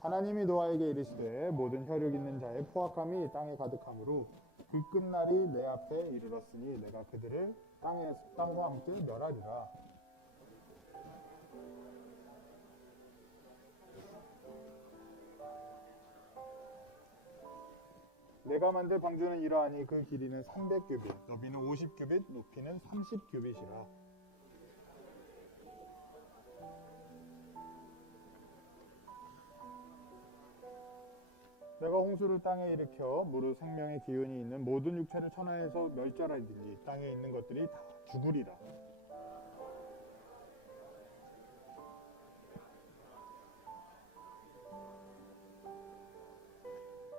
하나님이 노아에게 이르시되 모든 혈육 있는 자의 포악함이 땅에 가득하므로 그 끝날이 내 앞에 이르렀으니 내가 그들을 땅과 함께 멸하리라. 내가 만들 방주는 이러하니 그 길이는 300규빗, 너비는 50규빗, 높이는 30규빗이라. 내가 홍수를 땅에 일으켜 무릇 생명의 기운이 있는 모든 육체를 천하에서 멸절하리니 땅에 있는 것들이 다 죽으리라.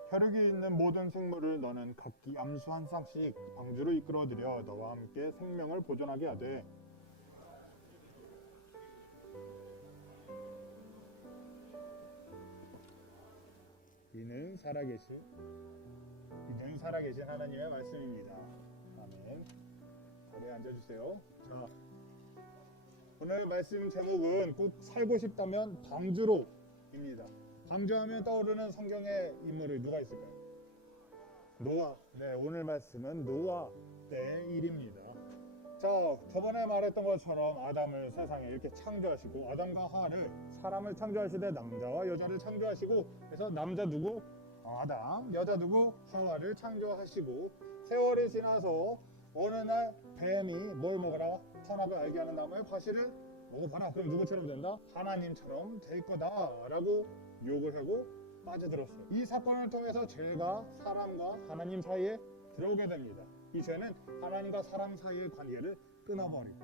혈육이 있는 모든 생물을 너는 각기 암수 한 쌍씩 방주로 이끌어들여 너와 함께 생명을 보존하게 하되 이는 살아계신 하나님의 말씀입니다. 아멘. 자리에 앉아주세요. 자, 오늘 말씀 제목은 꼭 살고 싶다면 방주로입니다. 방주하면 떠오르는 성경의 인물이 누가 있을까요? 노아. 네, 오늘 말씀은 노아 때의 일입니다. 자, 저번에 말했던 것처럼 아담을 세상에 이렇게 창조하시고 아담과 하와를 사람을 창조하시되 남자와 여자를 창조하시고 그래서 남자 누구? 아담, 여자 누구? 하와를 창조하시고 세월이 지나서 어느 날 뱀이 뭘 먹어라? 선악을 알게 하는 나무의 과실을 먹어봐라. 그럼 누구처럼 된다? 하나님처럼 될 거다 라고 욕을 하고 빠져들었어요. 이 사건을 통해서 죄가 사람과 하나님 사이에 들어오게 됩니다. 이 죄는 하나님과 사람 사이의 관계를 끊어버리고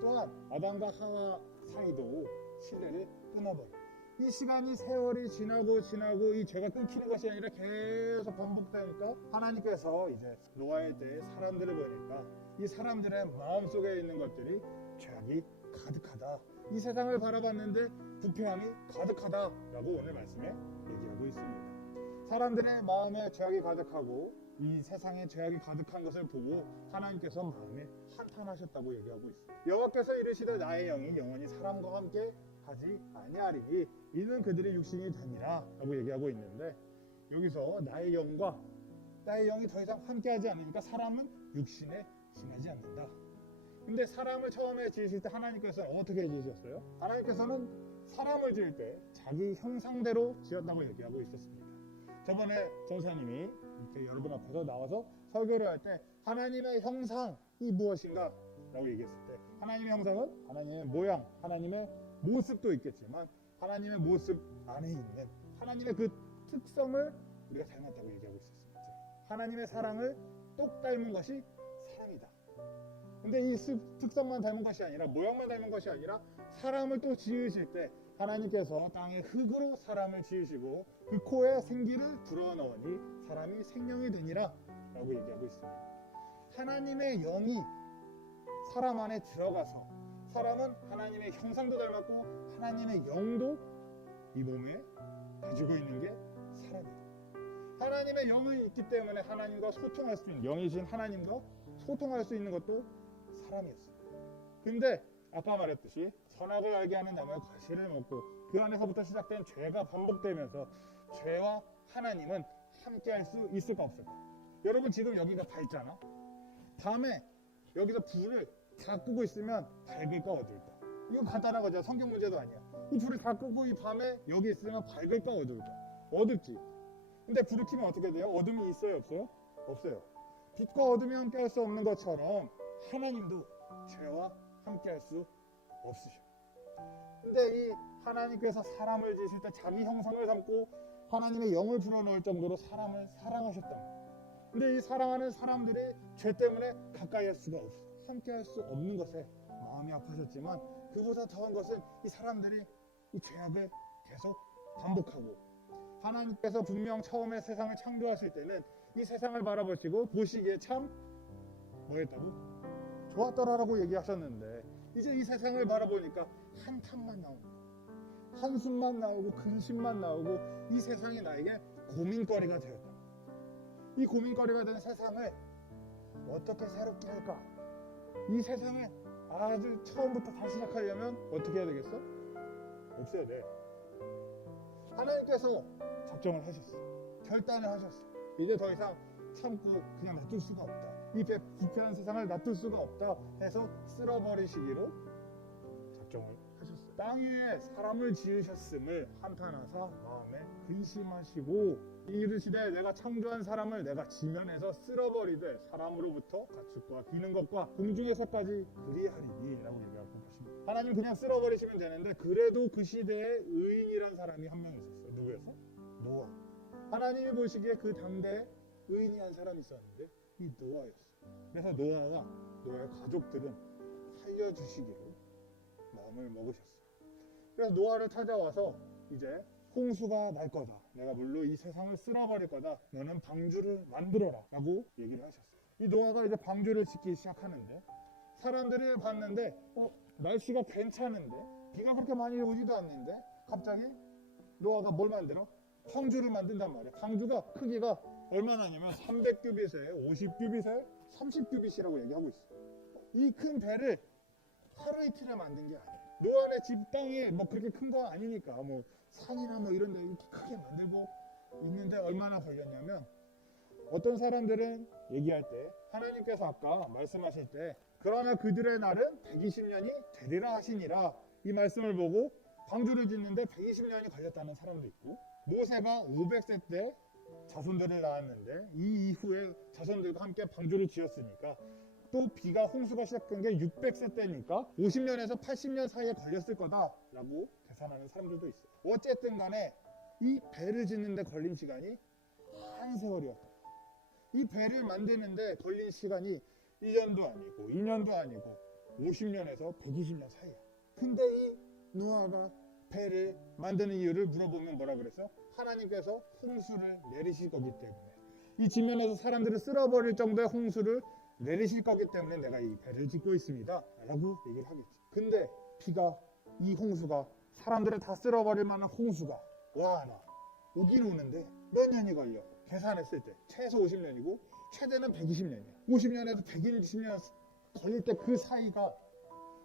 또한 아담과 하와 사이도 신뢰를 끊어버리고 이 시간이 세월이 지나고 이 죄가 끊기는 것이 아니라 계속 반복되니까 하나님께서 이제 노아의 때에 사람들을 보니까 이 사람들의 마음속에 있는 것들이 죄악이 가득하다. 이 세상을 바라봤는데 부패함이 가득하다라고 오늘 말씀에 얘기하고 있습니다. 사람들의 마음에 죄악이 가득하고 이 세상에 죄악이 가득한 것을 보고 하나님께서 마음에 한탄하셨다고 얘기하고 있습니다. 여호와께서 이르시되 나의 영이 영원히 사람과 함께 하지 아니하리니 이는 그들의 육신이 되니라 라고 얘기하고 있는데 여기서 나의 영과 나의 영이 더 이상 함께하지 않으니까 사람은 육신에 지나지 않는다. 근데 사람을 처음에 지으실 때 하나님께서는 어떻게 지으셨어요? 하나님께서는 사람을 지을 때 자기 형상대로 지었다고 얘기하고 있었습니다. 저번에 전사님이 이렇게 여러분 앞에서 나와서 설교를 할 때 하나님의 형상이 무엇인가 라고 얘기했을 때 하나님의 형상은 하나님의 모양, 하나님의 모습도 있겠지만 하나님의 모습 안에 있는 하나님의 그 특성을 우리가 닮았다고 얘기하고 있었습니다. 하나님의 사랑을 똑 닮은 것이 사람이다. 근데 이 특성만 닮은 것이 아니라 모양만 닮은 것이 아니라 사람을 또 지으실 때 하나님께서 땅의 흙으로 사람을 지으시고 그 코에 생기를 불어넣으니 사람이 생명이 되니라 라고 얘기하고 있습니다. 하나님의 영이 사람 안에 들어가서 사람은 하나님의 형상도 닮았고 하나님의 영도 이 몸에 가지고 있는 게 사람이다. 하나님의 영이 있기 때문에 하나님과 소통할 수 있는 영이신 하나님과 소통할 수 있는 것도 사람이었습니다. 근데 아까 말했듯이 선악을 알게 하는 나무의 과실을 먹고 그 안에서부터 시작된 죄가 반복되면서 죄와 하나님은 함께 할 수 있을까 없을까? 여러분 지금 여기가 밝잖아. 밤에 여기서 불을 다 끄고 있으면 밝을까 어두울까? 이거 간단한 거죠. 성경 문제도 아니야. 이 불을 다 끄고 이 밤에 여기 있으면 밝을까 어두울까? 어둡지. 근데 불을 켜면 어떻게 돼요? 어둠이 있어요 없어요? 없어요. 빛과 어둠이 함께 할 수 없는 것처럼 하나님도 죄와 함께 할 수 없으셔. 근데 이 하나님께서 사람을 지으실 때 자기 형상을 담고 하나님의 영을 불어넣을 정도로 사람을 사랑하셨다. 근데 이 사랑하는 사람들이 죄 때문에 가까이 할 수가 없어. 함께 할 수 없는 것에 마음이 아프셨지만 그보다 더한 것은 이 사람들이 이 죄악을 계속 반복하고 하나님께서 분명 처음에 세상을 창조하실 때는 이 세상을 바라보시고 보시기에 참 뭐였다고? 좋았더라라고 얘기하셨는데 이제 이 세상을 바라보니까 한탄만 나오고 한숨만 나오고 근심만 나오고 이 세상이 나에게 고민거리가 되었다. 이 고민거리가 된 세상을 어떻게 새롭게 할까? 이 세상을 아주 처음부터 다시 시작하려면 어떻게 해야 되겠어? 없애야 돼. 하나님께서 작정을 하셨어요. 결단을 하셨어요. 이제 더 이상 참고 그냥 놔둘 수가 없다. 이 부패한 세상을 놔둘 수가 없다 해서 쓸어버리시기로 작정을 하셨어요. 땅에 사람을 지으셨음을 한탄하사 마음에 근심하시고 이르시되 내가 창조한 사람을 내가 지면에서 쓸어버리되 사람으로부터 가축과 기는 것과 공중에서까지 그리하리니 라고 얘기하고 계십니다. 하나님 그냥 쓸어버리시면 되는데 그래도 그 시대에 의인이란 사람이 한 명 있었어요. 누구였어? 노아. 하나님이 보시기에 그 당대에 의인이 한 사람이 있었는데 이 노아였어요. 그래서 노아와 노아의 가족들은 살려주시기로 마음을 먹으셨어요. 그래서 노아를 찾아와서 이제 홍수가 날 거다. 내가 물로 이 세상을 쓸어버릴 거다. 너는 방주를 만들어라. 라고 얘기를 하셨어요. 이 노아가 이제 방주를 짓기 시작하는데 사람들이 봤는데 날씨가 괜찮은데 비가 그렇게 많이 오지도 않는데 갑자기 노아가 뭘 만들어? 방주를 만든단 말이야. 방주가 크기가 얼마나냐면 300규빗에 50규빗에 30규빗이라고 얘기하고 있어. 이 큰 배를 하루 이틀에 만든 게 아니야. 노아네 집 땅이 뭐 그렇게 큰 거 아니니까 뭐 산이나 뭐 이런 데 이렇게 크게 만들고 있는데 얼마나 걸렸냐면 어떤 사람들은 얘기할 때 하나님께서 아까 말씀하실 때 그러나 그들의 날은 120년이 되리라 하시니라 이 말씀을 보고 방주를 짓는데 120년이 걸렸다는 사람도 있고 모세가 500세 때 자손들을 낳았는데 이 이후에 자손들과 함께 방주를 지었으니까 또 비가 홍수가 시작된 게 600세 때니까 50년에서 80년 사이에 걸렸을 거다라고 계산하는 사람들도 있어요. 어쨌든 간에 이 배를 짓는데 걸린 시간이 한 세월이었다. 이 배를 만드는데 걸린 시간이 1년도 아니고 2년도 아니고 50년에서 120년 사이야. 근데 이 노아가 배를 만드는 이유를 물어보면 뭐라 그랬어? 하나님께서 홍수를 내리실 거기 때문에 이 지면에서 사람들을 쓸어버릴 정도의 홍수를 내리실 거기 때문에 내가 이 배를 짓고 있습니다 라고 얘기를 하겠지. 근데 비가 이 홍수가 사람들을 다 쓸어버릴 만한 홍수가 와라 오긴 오는데 몇 년이 걸려? 계산했을 때 최소 50년이고 최대는 120년이야 50년에서 120년 걸릴 때 그 사이가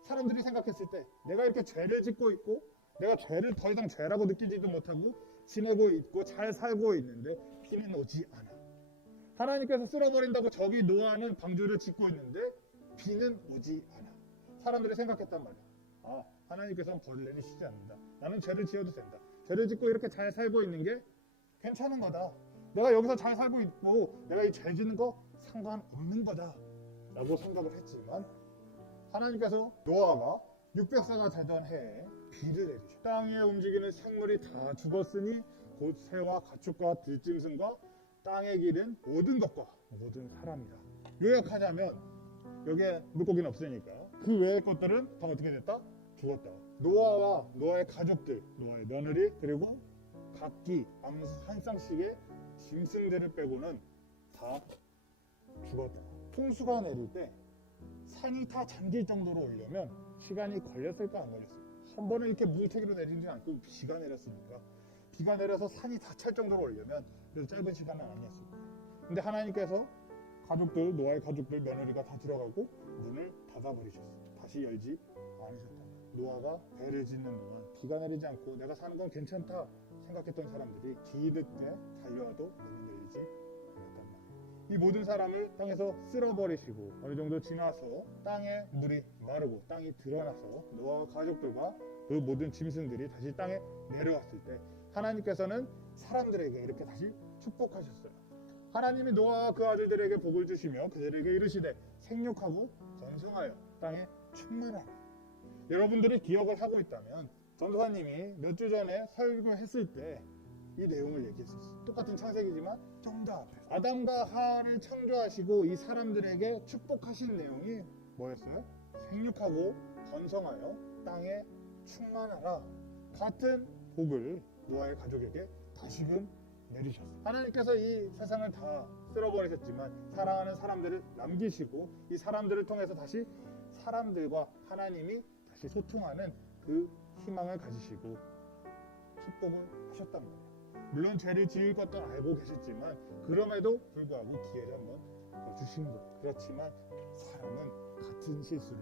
사람들이 생각했을 때 내가 이렇게 죄를 짓고 있고 내가 죄를 더 이상 죄라고 느끼지도 못하고 지내고 있고 잘 살고 있는데 비는 오지 않아. 하나님께서 쓸어버린다고 저기 노아는 방주를 짓고 있는데 비는 오지 않아. 사람들이 생각했단 말이야. 하나님께서는 벌을 내리시지 않는다. 나는 죄를 지어도 된다. 죄를 짓고 이렇게 잘 살고 있는 게 괜찮은 거다. 내가 여기서 잘 살고 있고 내가 이 죄 짓는 거 상관없는 거다 라고 생각을 했지만 하나님께서 노아가 600세가 되던 해에 비를 내리셔. 땅에 움직이는 생물이 다 죽었으니 곧 새와 가축과 들짐승과 땅에 기른 모든 것과 모든 사람이다. 요약하자면 여기에 물고기는 없으니까 그 외의 것들은 다 어떻게 됐다? 죽었다. 노아와 노아의 가족들, 노아의 며느리 그리고 각기 한 쌍씩의 짐승들을 빼고는 다 죽었다. 홍수가 내릴 때 산이 다 잠길 정도로 오려면 시간이 걸렸을까 안 걸렸을까? 한 번에 이렇게 물태기로 내리지 않고 비가 내렸으니까 비가 내려서 산이 다 찰 정도로 오려면 그래도 짧은 시간은 아니었을 거예요. 근데 하나님께서 가족들, 노아의 가족들, 며느리가 다 들어가고 문을 닫아버리셨어요. 다시 열지 않으셨단 말이에요. 노아가 배를 짓는 동안 비가 내리지 않고 내가 사는 건 괜찮다 생각했던 사람들이 뒤늦게 달려와도 문을 열지 않았단 말이에요. 이 모든 사람을 땅에서 쓸어버리시고 어느 정도 지나서 땅에 물이 마르고 땅이 드러나서 노아와 가족들과 그 모든 짐승들이 다시 땅에 내려왔을 때 하나님께서는 사람들에게 이렇게 다시 축복하셨어요. 하나님이 노아와 그 아들들에게 복을 주시며 그들에게 이르시되 생육하고 번성하여 땅에 충만하라. 여러분들이 기억을 하고 있다면 전도사님이 몇 주 전에 설교했을 때 이 내용을 얘기했었어요. 똑같은 창세기지만 좀 더 앞에 아담과 하와를 창조하시고 이 사람들에게 축복하신 내용이 뭐였어요? 생육하고 번성하여 땅에 충만하라. 같은 복을 노아의 가족에게 다시금 내리셨어요. 하나님께서 이 세상을 다 쓸어버리셨지만 사랑하는 사람들을 남기시고 이 사람들을 통해서 다시 사람들과 하나님이 다시 소통하는 그 희망을 가지시고 축복을 하셨단 말이에요. 물론 죄를 지을 것도 알고 계셨지만 그럼에도 불구하고 기회를 한번 더 주신 거예요. 그렇지만 사람은 같은 실수를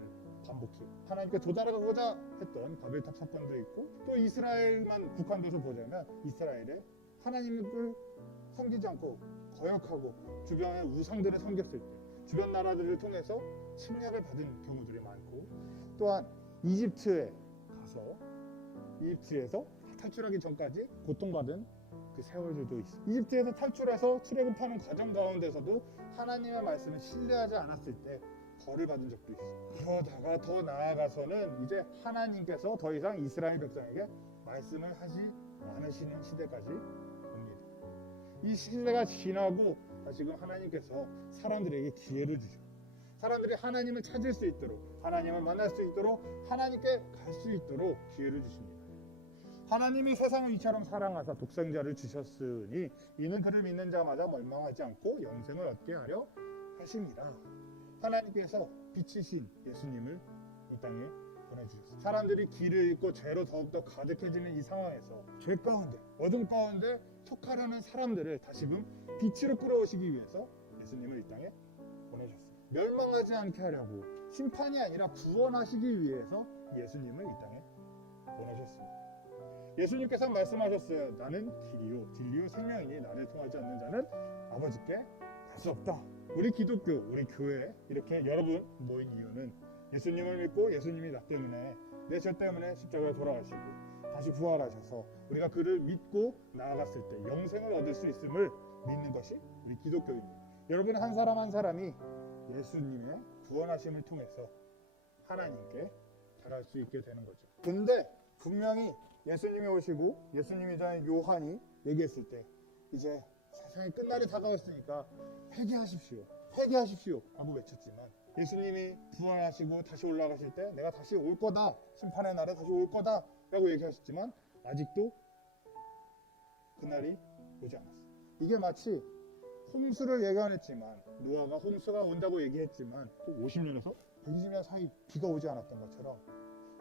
반복해요. 하나님께 도달하고자 했던 바벨탑 사건도 있고, 또 이스라엘만 국한돼서 보자면 이스라엘에 하나님을 섬기지 않고 거역하고 주변의 우상들을 섬겼을 때 주변 나라들을 통해서 침략을 받은 경우들이 많고, 또한 이집트에 가서 이집트에서 탈출하기 전까지 고통받은 그 세월들도 있어요. 이집트에서 탈출해서 출애굽하는 과정 가운데서도 하나님의 말씀을 신뢰하지 않았을 때 벌을 받은 적도 있어요. 그러다가 더 나아가서는 이제 하나님께서 더 이상 이스라엘 백성에게 말씀을 하지 않으시는 시대까지 옵니다. 이 시대가 지나고 다시금 하나님께서 사람들에게 기회를 주셔. 사람들이 하나님을 찾을 수 있도록, 하나님을 만날 수 있도록, 하나님께 갈 수 있도록 기회를 주십니다. 하나님이 세상을 이처럼 사랑하사 독생자를 주셨으니 이는 그를 믿는 자마다 멸망하지 않고 영생을 얻게 하려 하십니다. 하나님께서 빛이신 예수님을 이 땅에 보내주셨습니다. 사람들이 길을 잃고 죄로 더욱더 가득해지는 이 상황에서 죄 가운데, 어둠 가운데 속하려는 사람들을 다시금 빛으로 끌어오시기 위해서 예수님을 이 땅에 보내셨습니다. 멸망하지 않게 하려고, 심판이 아니라 구원하시기 위해서 예수님을 이 땅에 보내셨습니다. 예수님께서 말씀하셨어요. 나는 길이요 진리요 생명이니 나를 통하지 않는 자는 아버지께 갈 수 없다. 우리 기독교, 우리 교회 이렇게 여러분 모인 이유는 예수님을 믿고 예수님이 나 때문에, 내 죄 때문에 십자가에 돌아가시고 다시 부활하셔서 우리가 그를 믿고 나아갔을 때 영생을 얻을 수 있음을 믿는 것이 우리 기독교입니다. 여러분 한 사람 한 사람이 예수님의 구원하심을 통해서 하나님께 달할 수 있게 되는 거죠. 근데 분명히 예수님이 오시고 예수님이 전에 요한이 얘기했을 때 이제 세상이 끝날이 다가왔으니까 회개하십시오, 회개하십시오 라고 외쳤지만, 예수님이 부활하시고 다시 올라가실 때 내가 다시 올 거다, 심판의 날에 다시 올 거다 라고 얘기하셨지만 아직도 그날이 오지 않았어요. 이게 마치 홍수를 예견했지만, 노아가 홍수가 온다고 얘기했지만 50년에서 120년 사이 비가 오지 않았던 것처럼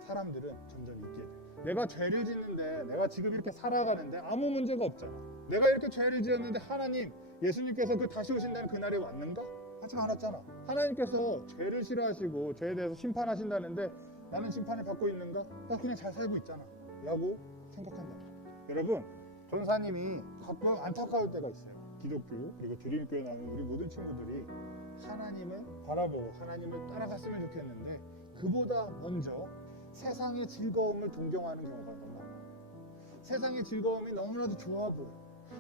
사람들은 점점 잊게 돼요. 내가 죄를 짓는데, 내가 지금 이렇게 살아가는데 아무 문제가 없잖아. 내가 이렇게 죄를 지었는데 하나님, 예수님께서 그 다시 오신다는 그날이 왔는가? 하지 않았잖아. 하나님께서 죄를 싫어하시고 죄에 대해서 심판하신다는데 나는 심판을 받고 있는가? 나 그냥 잘 살고 있잖아 라고 생각한다. 여러분, 전사님이 가끔 안타까울 때가 있어요. 기독교 그리고 드림교회 나오는 우리 모든 친구들이 하나님을 바라보고 하나님을 따라갔으면 좋겠는데, 그보다 먼저 세상의 즐거움을 동경하는 경우가 너무 많아요. 세상의 즐거움이 너무나도 좋아 보여.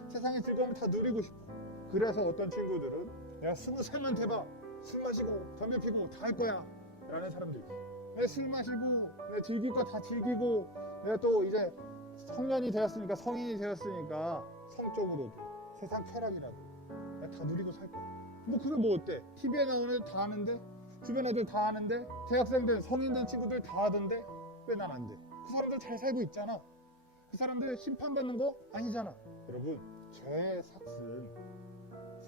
세상의 즐거움을 다 누리고 싶어. 그래서 어떤 친구들은 내가 20살만 돼봐, 술 마시고 담배 피고 다 할 거야 라는 사람들이 있어. 내가 술 마시고 내가 즐길 거 다 즐기고, 내가 또 이제 성년이 되었으니까, 성인이 되었으니까 성적으로도 세상 쾌락이라도 내가 다 누리고 살 거야. 뭐 그게 뭐 어때? TV에 나오는 애들 다 하는데, 주변 애들 다 하는데, 대학생들, 성인 된 친구들 다 하던데 왜 난 안 돼? 그 사람들 잘 살고 있잖아. 그 사람들 심판받는 거 아니잖아. 여러분, 죄의 삭은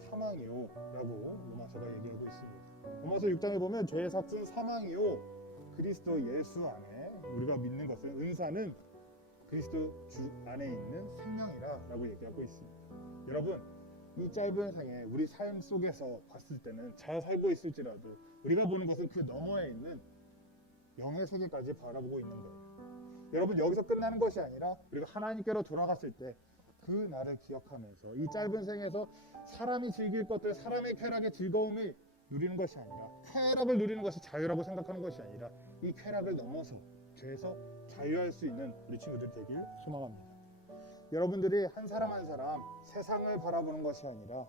사망이요 라고 로마서가 얘기하고 있습니다. 로마서 6장에 보면 죄의 삭은 사망이요, 그리스도 예수 안에 우리가 믿는 것은, 은사는 그리스도 주 안에 있는 생명이라 라고 얘기하고 있습니다. 여러분, 이 짧은 생에 우리 삶 속에서 봤을 때는 잘 살고 있을지라도 우리가 보는 것은 그 너머에 있는 영의 세계까지 바라보고 있는 거예요. 여러분, 여기서 끝나는 것이 아니라 우리가 하나님께로 돌아갔을 때 그 날을 기억하면서 이 짧은 생에서 사람이 즐길 것들, 사람의 쾌락의 즐거움을 누리는 것이 아니라, 쾌락을 누리는 것이 자유라고 생각하는 것이 아니라 이 쾌락을 넘어서 죄에서 자유할 수 있는 우리 친구들 되길 소망합니다. 여러분들이 한 사람 한 사람 세상을 바라보는 것이 아니라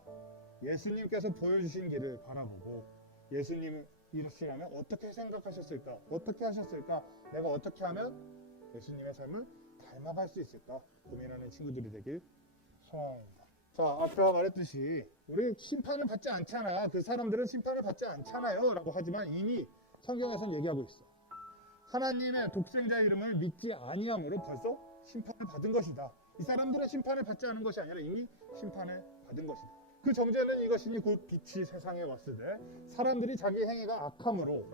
예수님께서 보여주신 길을 바라보고, 예수님을 이루시려면 어떻게 생각하셨을까? 어떻게 하셨을까? 내가 어떻게 하면 예수님의 삶을 닮아갈 수 있을까? 고민하는 친구들이 되길 소망합니다. 자, 아까 말했듯이 우리 심판을 받지 않잖아, 그 사람들은 심판을 받지 않잖아요 라고 하지만 이미 성경에서는 얘기하고 있어. 하나님의 독생자 이름을 믿지 아니함으로 벌써 심판을 받은 것이다. 이 사람들은 심판을 받지 않은 것이 아니라 이미 심판을 받은 것이다. 그 정죄는 이것이니 곧 빛이 세상에 왔을 때 사람들이 자기 행위가 악함으로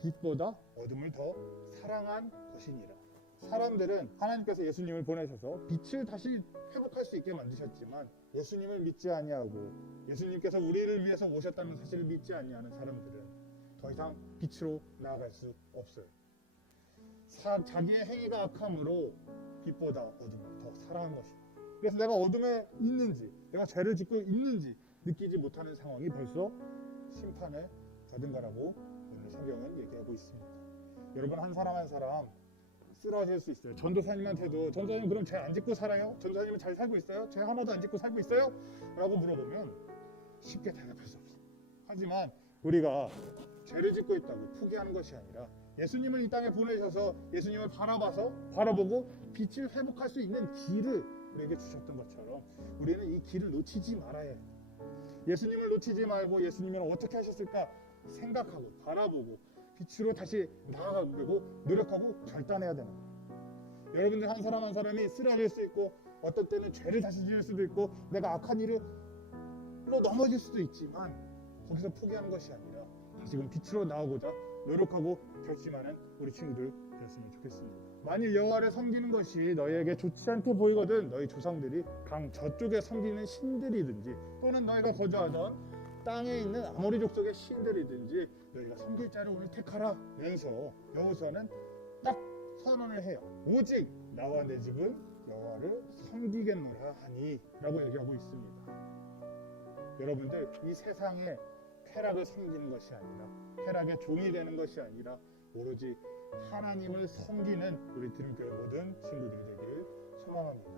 빛보다 어둠을 더 사랑한 것이니라. 사람들은 하나님께서 예수님을 보내셔서 빛을 다시 회복할 수 있게 만드셨지만, 예수님을 믿지 아니하고 예수님께서 우리를 위해서 오셨다는 사실을 믿지 아니하는 사람들은 더 이상 빛으로 나아갈 수 없어요. 자기의 행위가 악함으로 빛보다 어둠이 더 사랑한 것이다. 그래서 내가 어둠에 있는지, 내가 죄를 짓고 있는지 느끼지 못하는 상황이 벌써 심판에 받은가라고 오늘 성경은 얘기하고 있습니다. 여러분, 한 사람 한 사람 쓰러질 수 있어요. 전도사님한테도 전도사님 그럼 죄 안 짓고 살아요? 전도사님은 잘 살고 있어요? 죄 하나도 안 짓고 살고 있어요? 라고 물어보면 쉽게 대답할 수 없어요. 하지만 우리가 죄를 짓고 있다고 포기하는 것이 아니라 예수님을 이 땅에 보내셔서 예수님을 바라보고 빛을 회복할 수 있는 길을 우리에게 주셨던 것처럼 우리는 이 길을 놓치지 말아야 해요. 예수님을 놓치지 말고 예수님은 어떻게 하셨을까 생각하고 바라보고 빛으로 다시 나아가려고 노력하고 결단해야 되는 거예요. 여러분들 한 사람 한 사람이 쓰러질 수 있고 어떤 때는 죄를 다시 지을 수도 있고 내가 악한 일로 넘어질 수도 있지만 거기서 포기하는 것이 아니라 다시금 빛으로 나오고자 노력하고 결심하는 우리 친구들 되었으면 좋겠습니다. 만일 여호와를 섬기는 것이 너희에게 좋지 않게 보이거든 너희 조상들이 강 저쪽에 섬기는 신들이든지 또는 너희가 거주하던 땅에 있는 아모리 족속의 신들이든지 너희가 섬길 자를 오늘 택하라 면서 여호수아는 딱 선언을 해요. 오직 나와 내 집은 여호와를 섬기겠노라 하니 라고 얘기하고 있습니다. 여러분들, 이 세상에 쾌락을 섬기는 것이 아니라 쾌락의 종이 되는 것이 아니라 오로지 하나님을 섬기는 우리 드림교회 모든 친구들이 되기를 소망합니다.